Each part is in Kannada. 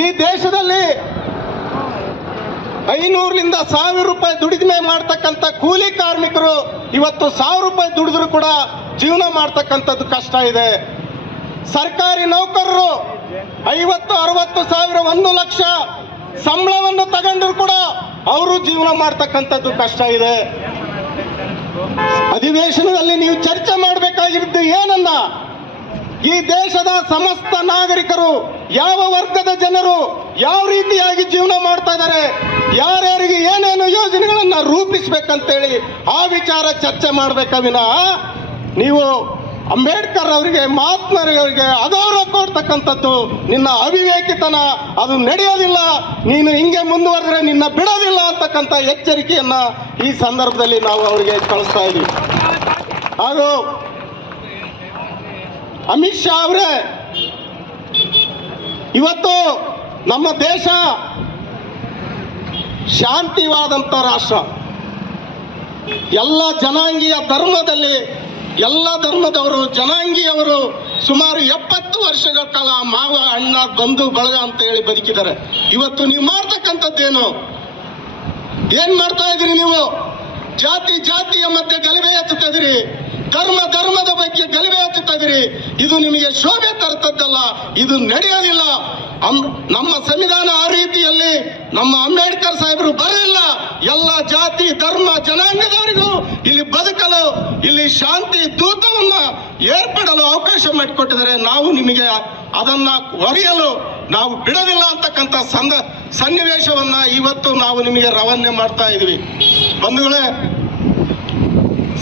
ಈ ದೇಶದಲ್ಲಿ ಐನೂರರಿಂದ ಸಾವಿರ ರೂಪಾಯಿ ದುಡಿಮೆ ಮಾಡ್ತಕ್ಕಂಥ ಕೂಲಿ ಕಾರ್ಮಿಕರು ಇವತ್ತು ಸಾವಿರ ರೂಪಾಯಿ ದುಡಿದ್ರು ಕೂಡ ಜೀವನ ಮಾಡ್ತಕ್ಕಂಥದ್ದು ಕಷ್ಟ ಇದೆ. ಸರ್ಕಾರಿ ನೌಕರರು ಐವತ್ತು, ಅರವತ್ತು ಸಾವಿರ, ಒಂದು ಲಕ್ಷ ಸಂಬಳವನ್ನು ತಗೊಂಡ್ರು ಕೂಡ ಅವರು ಜೀವನ ಮಾಡ್ತಕ್ಕಂಥದ್ದು ಕಷ್ಟ ಇದೆ. ಅಧಿವೇಶನದಲ್ಲಿ ನೀವು ಚರ್ಚೆ ಮಾಡಬೇಕಾಗಿದ್ದು ಏನನ್ನ? ಈ ದೇಶದ ಸಮಸ್ತ ನಾಗರಿಕರು, ಯಾವ ವರ್ಗದ ಜನರು, ಯಾವ ರೀತಿಯಾಗಿ ಜೀವನ ಮಾಡ್ತಾ ಇದ್ದಾರೆ, ಯಾರ್ಯಾರಿಗೆ ಏನೇನು ಯೋಜನೆಗಳನ್ನು ರೂಪಿಸ್ಬೇಕಂತೇಳಿ ಆ ವಿಚಾರ ಚರ್ಚೆ ಮಾಡ್ಬೇಕ ವಿನಃ? ನೀವು ಅಂಬೇಡ್ಕರ್ ಅವರಿಗೆ ಮಹಾತ್ಮರಿಗೆ ಅಗೌರವ ಕೊಡ್ತಕ್ಕಂಥದ್ದು ನಿನ್ನ ಅವಿವೇಕಿತನ. ಅದು ನಡೆಯೋದಿಲ್ಲ. ನೀನು ಹಿಂಗೆ ಮುಂದುವರೆದ್ರೆ ನಿನ್ನ ಬಿಡೋದಿಲ್ಲ ಅಂತಕ್ಕಂಥ ಎಚ್ಚರಿಕೆಯನ್ನ ಈ ಸಂದರ್ಭದಲ್ಲಿ ನಾವು ಅವರಿಗೆ ಕಳಿಸ್ತಾ ಇದ್ದೀವಿ ಹಾಗೂ ಅಮಿತ್ ಶಾ ಅವರೇ, ಇವತ್ತು ನಮ್ಮ ದೇಶ ಶಾಂತಿವಾದಂಥ ರಾಷ್ಟ್ರ. ಎಲ್ಲ ಜನಾಂಗೀಯ ಧರ್ಮದಲ್ಲಿ, ಎಲ್ಲ ಧರ್ಮದವರು ಜನಾಂಗೀಯವರು ಸುಮಾರು ಎಪ್ಪತ್ತು ವರ್ಷಗಳ ಕಾಲ ಮಾವ, ಅಣ್ಣ ಬಂಧು ಬಳಗ ಅಂತ ಹೇಳಿ ಬದುಕಿದ್ದಾರೆ. ಇವತ್ತು ನೀವು ಮಾಡ್ತಕ್ಕಂಥದ್ದೇನು? ಏನ್ ಮಾಡ್ತಾ ಇದ್ರಿ ನೀವು? ಜಾತಿ ಜಾತಿಯ ಮಧ್ಯೆ ಗಲಭೆ ಹಚ್ಚುತ್ತಾ ಧರ್ಮ ಧರ್ಮದ ಬಗ್ಗೆ ಹಚ್ಚುತ್ತಾ ಇದ್ರಿ ಇದು ನಿಮಗೆ ಶೋಭೆ ತರ್ತದ್ದಲ್ಲ ಇದು ನಡೆಯೋದಿಲ್ಲ ನಮ್ಮ ಸಂವಿಧಾನ ಆ ರೀತಿಯಲ್ಲಿ ನಮ್ಮ ಅಂಬೇಡ್ಕರ್ ಸಾಹೇಬರು ಬರಲಿಲ್ಲ. ಎಲ್ಲ ಜಾತಿ, ಧರ್ಮ, ಜನಾಂಗದವರಿಗೂ ಇಲ್ಲಿ ಬದುಕಲು, ಇಲ್ಲಿ ಶಾಂತಿ ದೂತವನ್ನ ಏರ್ಪಡಲು ಅವಕಾಶ ಮಾಡಿಕೊಟ್ಟಿದ್ದಾರೆ. ನಾವು ನಿಮಗೆ ಅದನ್ನ ಒರೆಯಲು ನಾವು ಬಿಡೋದಿಲ್ಲ ಅಂತಕ್ಕಂಥ ಸಂದ, ಸನ್ನಿವೇಶವನ್ನ ಇವತ್ತು ನಾವು ನಿಮಗೆ ರವಾನೆ ಮಾಡ್ತಾ ಇದ್ವಿ ಬಂಧುಗಳೇ,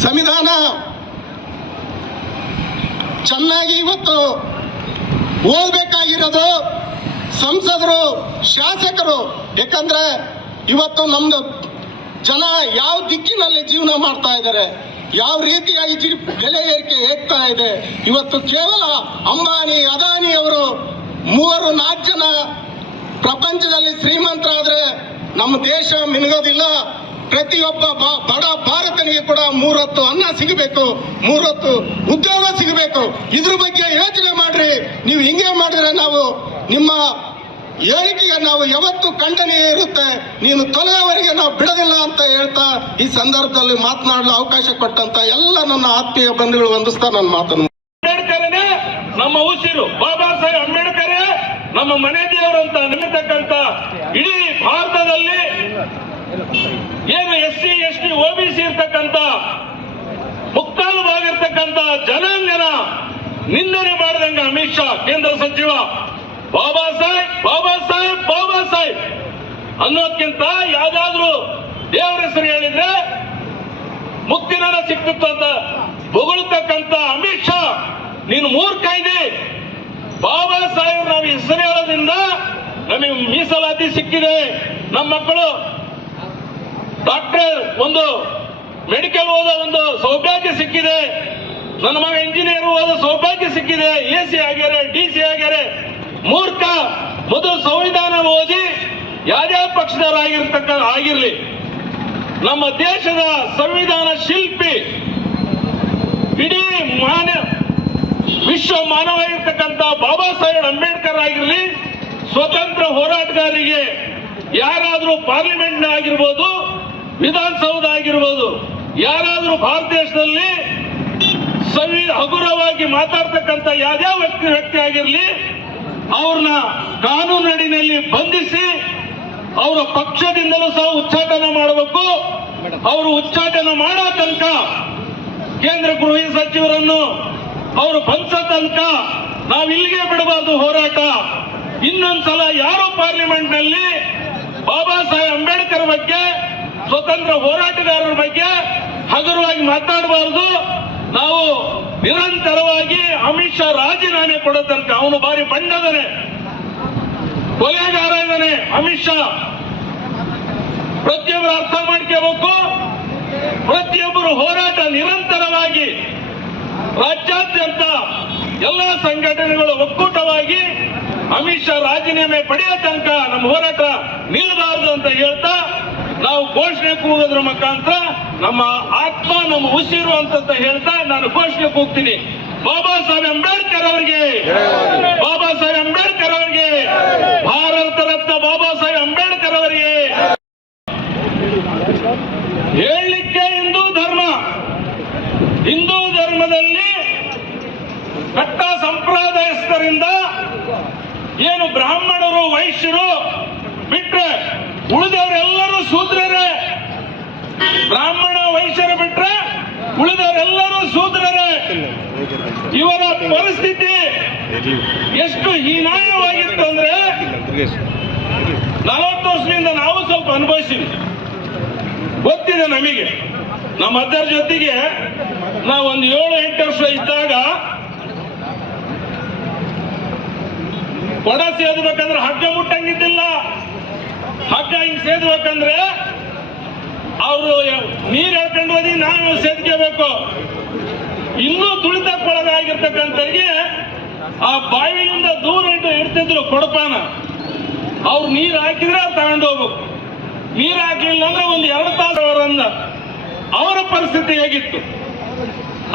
ಸಂವಿಧಾನ ಚೆನ್ನಾಗಿ ಇವತ್ತು ಓದ್ಬೇಕಾಗಿರೋದು ಸಂಸದರು, ಶಾಸಕರು. ಯಾಕಂದ್ರೆ ಇವತ್ತು ನಮ್ದು ಜನ ಯಾವ ದಿಕ್ಕಿನಲ್ಲಿ ಜೀವನ ಮಾಡ್ತಾ ಇದ್ದಾರೆ, ಯಾವ ರೀತಿಯಾಗಿ ಬೆಲೆ ಏರಿಕೆ ಏಗ್ತಾ ಇದೆ, ಇವತ್ತು ಕೇವಲ ಅಂಬಾನಿ, ಅದಾನಿ ಅವರು ಮೂವರು ನಾಲ್ಕು ಜನ ಪ್ರಪಂಚದಲ್ಲಿ ಶ್ರೀಮಂತರಾದ್ರೆ ನಮ್ಮ ದೇಶ ಮಿನುಗೋದಿಲ್ಲ. ಪ್ರತಿಯೊಬ್ಬ ಬಡ ಭಾರತನಿಗೆ ಕೂಡ ಮೂರೊತ್ತು ಅನ್ನ ಸಿಗಬೇಕು, ಮೂರೊತ್ತು ಉದ್ಯೋಗ ಸಿಗಬೇಕು. ಇದ್ರ ಬಗ್ಗೆ ಯೋಚನೆ ಮಾಡ್ರಿ. ನೀವು ಹಿಂಗೆ ಮಾಡಿದ್ರೆ ನಾವು ನಿಮ್ಮ ಹೇಳಿಕೆಗೆ ನಾವು ಯಾವತ್ತು ಖಂಡನೆ ಇರುತ್ತೆ. ನೀನು ತೊಲೆಯವರೆಗೆ ನಾವು ಬಿಡೋದಿಲ್ಲ ಅಂತ ಹೇಳ್ತಾ ಈ ಸಂದರ್ಭದಲ್ಲಿ ಮಾತನಾಡಲು ಅವಕಾಶ ಕೊಟ್ಟಂತ ಎಲ್ಲ ನನ್ನ ಆತ್ಮೀಯ ಬಂಧುಗಳು ವಂದಿಸ್ತಾ ನನ್ನ ಮಾತನ್ನು. ಅಂಬೇಡ್ಕರನೇ, ನಮ್ಮ ಉಸಿರು. ಬಾಬಾ ಸಾಹೇಬ್ ಅಂಬೇಡ್ಕರೇ, ನಮ್ಮ ಮನೆ ದೇವರು ಅಂತ ನೆನತಕ್ಕಂತ ಇಡೀ ಭಾರತದಲ್ಲಿ ಏನು ಎಸ್ ಸಿ ಎಸ್ ಇರ್ತಕ್ಕಂಥ ಮುಕ್ಕಾಲು ಭಾಗ ಇರ್ತಕ್ಕಂತ ಜನಾಂಗನ ನಿಂದನೆ ಮಾಡಿದಂಗ ಅಮಿತ್ ಶಾ, ಕೇಂದ್ರ ಸಚಿವ. ಬಾಬಾ ಸಾಹೇಬ್ ಬಾಬಾ ಸಾಹೇಬ್ ಬಾಬಾ ಸಾಹೇಬ್. ಅನ್ನೋದ್ಕಿಂತ ಯಾವ್ದಾದ್ರು ದೇವರ ಹೆಸರು ಹೇಳಿದ್ರೆ ಮುಕ್ತಿನ ಸಿಕ್ತಿತ್ತು ಅಂತ ಅಮಿತ್ ಶಾ, ನೀನು ಮೂರ್ಖ ಇದೆ ಬಾಬಾ ಸಾಹೇಬ್ ನಾವು ಹೆಸರು ಹೇಳೋದ್ರಿಂದ ನಮಗೆ ಮೀಸಲಾತಿ ಸಿಕ್ಕಿದೆ. ನಮ್ಮ ಮಕ್ಕಳು ಒಂದು ಮೆಡಿಕಲ್ ಓದೋ ಒಂದು ಸೌಭಾಗ್ಯ ಸಿಕ್ಕಿದೆ. ನನ್ನ ಮಗ ಇಂಜಿನಿಯರ್ ಓದೋ ಸೌಭಾಗ್ಯ ಸಿಕ್ಕಿದೆ. ಎ ಸಿ ಆಗ್ಯಾರೆ ಡಿ ಸಿ ಆಗ್ಯಾರೆ. ಮೂರ್ಖ, ಮೊದಲು ಸಂವಿಧಾನ ಓದಿ ಯಾವ್ಯಾವ ಪಕ್ಷದವರಾಗಿರ್ತಕ್ಕ, ಆಗಿರ್ಲಿ. ನಮ್ಮ ದೇಶದ ಸಂವಿಧಾನ ಶಿಲ್ಪಿ ಇಡೀ ಮಾನ್ಯ, ವಿಶ್ವ ಮಾನವ ಇರ್ತಕ್ಕಂಥ ಬಾಬಾ ಸಾಹೇಬ್ ಅಂಬೇಡ್ಕರ್ ಆಗಿರಲಿ, ಸ್ವತಂತ್ರ ಹೋರಾಟಗಾರರಿಗೆ ಯಾರಾದರೂ ಪಾರ್ಲಿಮೆಂಟ್ ಆಗಿರ್ಬೋದು ವಿಧಾನಸೌಧ ಆಗಿರ್ಬೋದು ಯಾರಾದರೂ ಭಾರತ ದೇಶದಲ್ಲಿ ಸವಿ ಹಗುರವಾಗಿ ಮಾತಾಡ್ತಕ್ಕಂಥ ಯಾವ್ಯಾವ ವ್ಯಕ್ತಿ ವ್ಯಕ್ತಿ ಆಗಿರಲಿ, ಅವ್ರನ್ನ ಕಾನೂನಿನಲ್ಲಿ ಬಂಧಿಸಿ, ಅವರ ಪಕ್ಷದಿಂದಲೂ ಸಹ ಉಚ್ಚಾಟನ ಮಾಡಬೇಕು. ಅವರು ಉಚ್ಚಾಟನ ಮಾಡೋ ತನಕ ಕೇಂದ್ರ ಗೃಹ ಸಚಿವರನ್ನು ಅವರು ಬಂದ ತನಕ ನಾವು ಇಲ್ಲಿಗೆ ಬಿಡಬಾರ್ದು ಹೋರಾಟ. ಇನ್ನೊಂದ್ಸಲ ಯಾರು ಪಾರ್ಲಿಮೆಂಟ್ನಲ್ಲಿ ಬಾಬಾ ಸಾಹೇಬ್ ಅಂಬೇಡ್ಕರ್ ಬಗ್ಗೆ ಸ್ವತಂತ್ರ ಹೋರಾಟಗಾರರ ಬಗ್ಗೆ ಹಗುರವಾಗಿ ಮಾತನಾಡಬಾರದು ನಾವು ನಿರಂತರವಾಗಿ ಅಮಿತ್ ಶಾ ರಾಜೀನಾಮೆ ಕೊಡೋ ಅವನು ಬಾರಿ ಬಣ್ಣದನೆ ಕೊಲೆಗಾರ ಇದ್ದಾನೆ ಅಮಿತ್ ಶಾ. ಪ್ರತಿಯೊಬ್ಬರು ಅರ್ಥ ಮಾಡ್ಕೋಬೇಕು. ಪ್ರತಿಯೊಬ್ಬರು ಹೋರಾಟ ನಿರಂತರವಾಗಿ ರಾಜ್ಯಾದ್ಯಂತ ಎಲ್ಲ ಸಂಘಟನೆಗಳು ಒಕ್ಕೂಟವಾಗಿ ಅಮಿತ್ ಶಾ ರಾಜೀನಾಮೆ ಪಡೆಯೋ ತನಕ ನಮ್ಮ ಹೋರಾಟ ನಿಲ್ಲಬಾರದು ಅಂತ ಹೇಳ್ತಾ ನಾವು ಘೋಷಣೆ ಕೂಗೋದ್ರ ಮುಖಾಂತರ ನಮ್ಮ ಆತ್ಮ ನಮ್ಮ ಉಸಿರು ಅಂತ ಹೇಳ್ತಾ ನಾನು ಘೋಷಣೆ ಕೂಗ್ತೀನಿ. ಬಾಬಾ ಸಾಹೇಬ್ ಅಂಬೇಡ್ಕರ್ ಅವರಿಗೆ. ಏನು ಬ್ರಾಹ್ಮಣರು ವೈಶ್ಯರು ಬಿಟ್ರೆ ಉಳಿದವರೆಲ್ಲರೂ ಶೂದ್ರರೇ ಬ್ರಾಹ್ಮಣ ವೈಶ್ಯರು ಬಿಟ್ರೆ ಉಳಿದವರೆಲ್ಲರೂ ಸೂತ್ರರೇ ಇವರ ಪರಿಸ್ಥಿತಿ ಎಷ್ಟು ಹೀನಾಯವಾಗಿತ್ತು ಅಂದ್ರೆ ನಲವತ್ತು ವರ್ಷದಿಂದ ನಾವು ಸ್ವಲ್ಪ ಅನುಭವಿಸಿದ್ವಿ. ಗೊತ್ತಿದೆ ನಮಗೆ. ನಮ್ಮ ಅಜ್ಜರ ಜೊತೆಗೆ ನಾವು ಒಂದು ಏಳು, ಎಂಟು ವರ್ಷ ಇದ್ದಾಗ ಕೊಡ ಸೇದ್ಬೇಕಂದ್ರೆ ಹಗ್ಗ ಮುಟ್ಟಂಗಿದ್ದಿಲ್ಲ. ಹಗ್ಗ ಹಿಂಗೆ ಸೇದ್ಬೇಕಂದ್ರೆ ಅವರು ನೀರು ಹೇಳ್ಕೊಂಡು ಹೋದಿ ನಾನು ಸೇದ್ಕೋಬೇಕು. ಇನ್ನೂ ತುಳಿತಕ್ಕೊಳಗಾಗಿರ್ತಕ್ಕಂಥವ್ರಿಗೆ ಆ ಬಾವಿಯಿಂದ ದೂರ ಇಟ್ಟು ಇಡ್ತಿದ್ರು ಕೊಡಪಾನ. ಅವ್ರು ನೀರು ಹಾಕಿದ್ರೆ ಅವ್ರು ತಗೊಂಡು ಹೋಗ್ಬೇಕು. ನೀರು ಹಾಕಲಿಲ್ಲ ಅಂದ್ರೆ ಒಂದು ಎರಡು ತಾಸು ಅವರಂದ ಅವರ ಪರಿಸ್ಥಿತಿ ಹೇಗಿತ್ತು?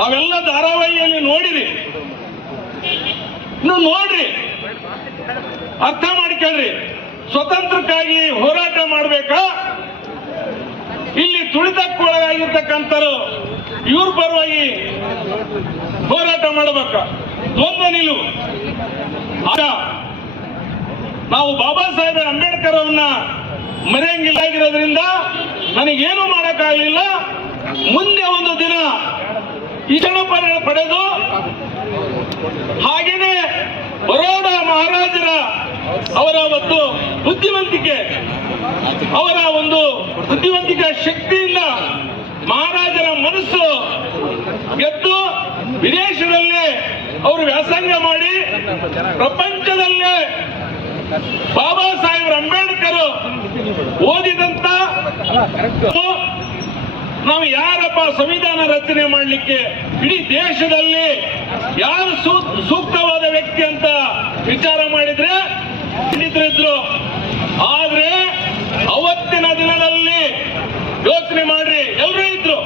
ಅವೆಲ್ಲ ಧಾರಾವಾಹಿಯಲ್ಲಿ ನೋಡಿರಿ. ಇನ್ನು ನೋಡ್ರಿ. ಅರ್ಥ ಮಾಡ್ಕೊಳ್ರಿ. ಸ್ವತಂತ್ರಕ್ಕಾಗಿ ಹೋರಾಟ ಮಾಡ್ಬೇಕಾ? ಇಲ್ಲಿ ತುಳಿತಕ್ಕೊಳಗಾಗಿರ್ತಕ್ಕಂಥರು ಇವ್ರ ಪರವಾಗಿ ಹೋರಾಟ ಮಾಡಬೇಕ. ದ್ವಂದ್ವ ಆಗ ನಾವು ಬಾಬಾ ಸಾಹೇಬ್ ಅಂಬೇಡ್ಕರ್ ಅವನ್ನ ಮರೆಯಂಗಿಲ್ಲ ಆಗಿರೋದ್ರಿಂದ ನನಗೇನು ಮಾಡೋಕ್ಕಾಗಲಿಲ್ಲ. ಮುಂದೆ ಒಂದು ದಿನ ಇದನ್ನು ಪಡೆದು ಹಾಗೇನೆ ಬರೋಡ ಮಹಾರಾಜರ ಅವರ ಒಂದು ಬುದ್ಧಿವಂತಿಕೆ. ಅವರ ಒಂದು ಬುದ್ಧಿವಂತಿಕ ಶಕ್ತಿಯಿಂದ ಮಹಾರಾಜರ ಮನಸ್ಸು ಗೆದ್ದು ವಿದೇಶದಲ್ಲೇ ಅವರು ವ್ಯಾಸಂಗ ಮಾಡಿ ಪ್ರಪಂಚದಲ್ಲೇ ಬಾಬಾ ಸಾಹೇಬ್ ಅಂಬೇಡ್ಕರ್ ಓದಿದಂತ ನಾವು ಯಾರಪ್ಪ ಸಂವಿಧಾನ ರಚನೆ ಮಾಡಲಿಕ್ಕೆ ಇಡೀ ದೇಶದಲ್ಲಿ ಯಾರು ಸೂಕ್ತವಾದ ವ್ಯಕ್ತಿ ಅಂತ ವಿಚಾರ ಮಾಡಿದ್ರೆ ಯೋಚನೆ ಮಾಡ್ರಿ ಎಲ್ಲರೂ ಇದ್ರು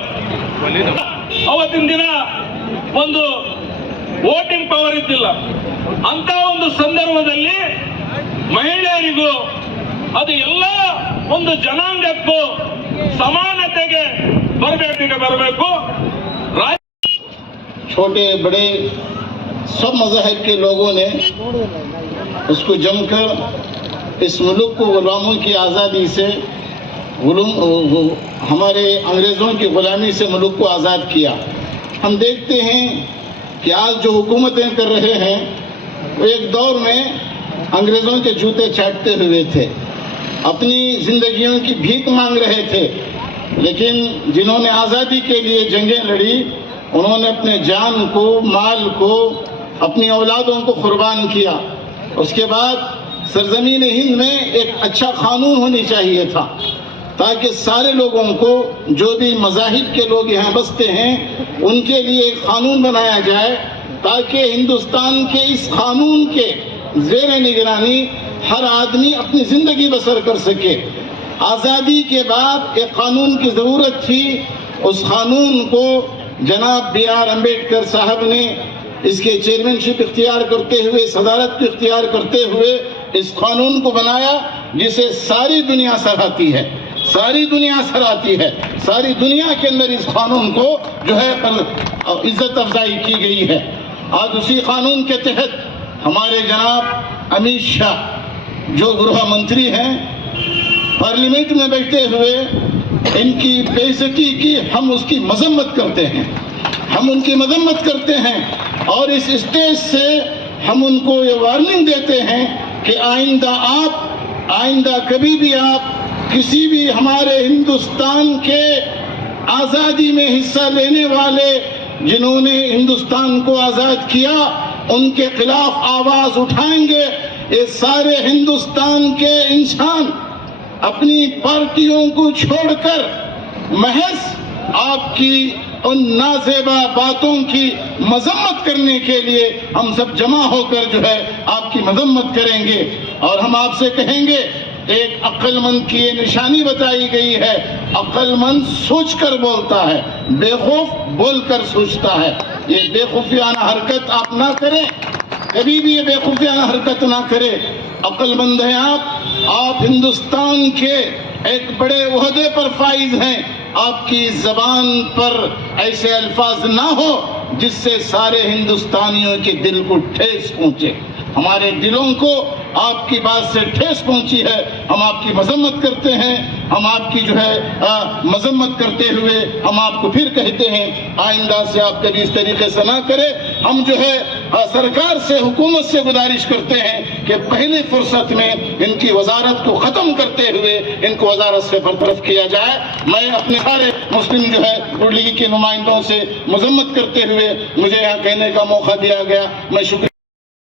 ಅವತ್ತಿನ ದಿನ ಒಂದು ವೋಟಿಂಗ್ ಪವರ್ ಇದ್ದಿಲ್ಲ ಅಂತ ಒಂದು ಸಂದರ್ಭದಲ್ಲಿ ಮಹಿಳೆಯರಿಗೂ ಅದು ಎಲ್ಲ ಒಂದು ಜನಾಂಗಕ್ಕೂ ಸಮಾನತೆಗೆ ಬರಬೇಕು ಬರಬೇಕು ರಾಜ್ಯ छोटे बड़े सब मज़हब के लोगों ने उसको जमकर इस मुल्क को गुलामों की आज़ादी से غلوم ہمارے انگریزوں کی غلامی سے ملک کو آزاد کیا۔ ہم دیکھتے ہیں کہ آج جو حکومتیں کر رہے ہیں وہ ایک دور میں انگریزوں کے جوتے چاٹتے ہوئے تھے۔ اپنی زندگیوں کی بھیک مانگ رہے تھے۔ لیکن جنہوں نے آزادی کے لیے جنگیں لڑی، انہوں نے اپنے جان کو، مال کو، اپنی اولادوں کو قربان کیا۔ اس کے بعد سرزمین ہند میں ایک اچھا قانون ہونی چاہیے تھا۔ تاکہ سارے لوگوں کو جو بھی مذاہب کے لوگ یہاں بستے ہیں، ان کے لیے ایک قانون بنایا جائے تاکہ ہندوستان کے اس قانون کے زیر نگرانی ہر آدمی اپنی زندگی بسر کر سکے۔ آزادی کے بعد ایک قانون کی ضرورت تھی۔ اس قانون کو جناب بی آر امبیڈکر صاحب نے اس کے چیئرمین شپ اختیار کرتے ہوئے، صدارت کو اختیار کرتے ہوئے اس قانون کو بنایا، جسے ساری دنیا سراہتی ہے۔ ساری دنیا سر آتی ہے۔ ساری دنیا کے اندر اس قانون کو جو ہے عزت افزائی کی گئی ہے۔ آج اسی قانون کے تحت ہمارے جناب امت شاہ جو گروہ منتری ہیں، پارلیمنٹ میں بیٹھتے ہوئے، ان کی بےزتی کی ہم اس کی مذمت کرتے ہیں۔ ہم ان کی مذمت کرتے ہیں اور اس اسٹیج سے ہم ان کو یہ وارننگ دیتے ہیں کہ آئندہ آپ، آئندہ کبھی بھی آپ کسی بھی ہمارے ہندوستان کے آزادی میں حصہ لینے والے جنہوں نے ہندوستان کو آزاد کیا، ان کے خلاف آواز اٹھائیں گے۔ یہ سارے ہندوستان کے انسان اپنی پارٹیوں کو چھوڑ کر محض آپ کی ان نازیبا باتوں کی مذمت کرنے کے لیے ہم سب جمع ہو کر جو ہے آپ کی مذمت کریں گے۔ اور ہم آپ سے کہیں گے ایک عقل مند کی یہ نشانی بتائی گئی ہے، عقل مند سوچ کر بولتا ہے، بے خوف بول کر سوچتا ہے۔ یہ بے خوفیانہ حرکت آپ نہ کریں، کبھی بھی یہ بے خوفیانہ حرکت نہ کرے عقل مند ہیں آپ آپ ہندوستان کے ایک بڑے عہدے پر فائز ہیں۔ آپ کی زبان پر ایسے الفاظ نہ ہو جس سے سارے ہندوستانیوں کے دل کو ٹھیس پہنچے۔ ہمارے دلوں کو آپ کی بات سے ٹھیس پہنچی ہے، ہم آپ کی مذمت کرتے ہیں، ہم آپ کی جو ہے مذمت کرتے ہوئے ہم آپ کو پھر کہتے ہیں، آئندہ سے آپ کبھی اس طریقے سے نہ کرے ہم جو ہے سرکار سے، حکومت سے گزارش کرتے ہیں کہ پہلی فرصت میں ان کی وزارت کو ختم کرتے ہوئے ان کو وزارت سے برطرف کیا جائے۔ میں اپنے سارے مسلم جو ہے لیگ کے نمائندوں سے مذمت کرتے ہوئے مجھے یہاں کہنے کا موقع دیا گیا۔ میں شکریہ۔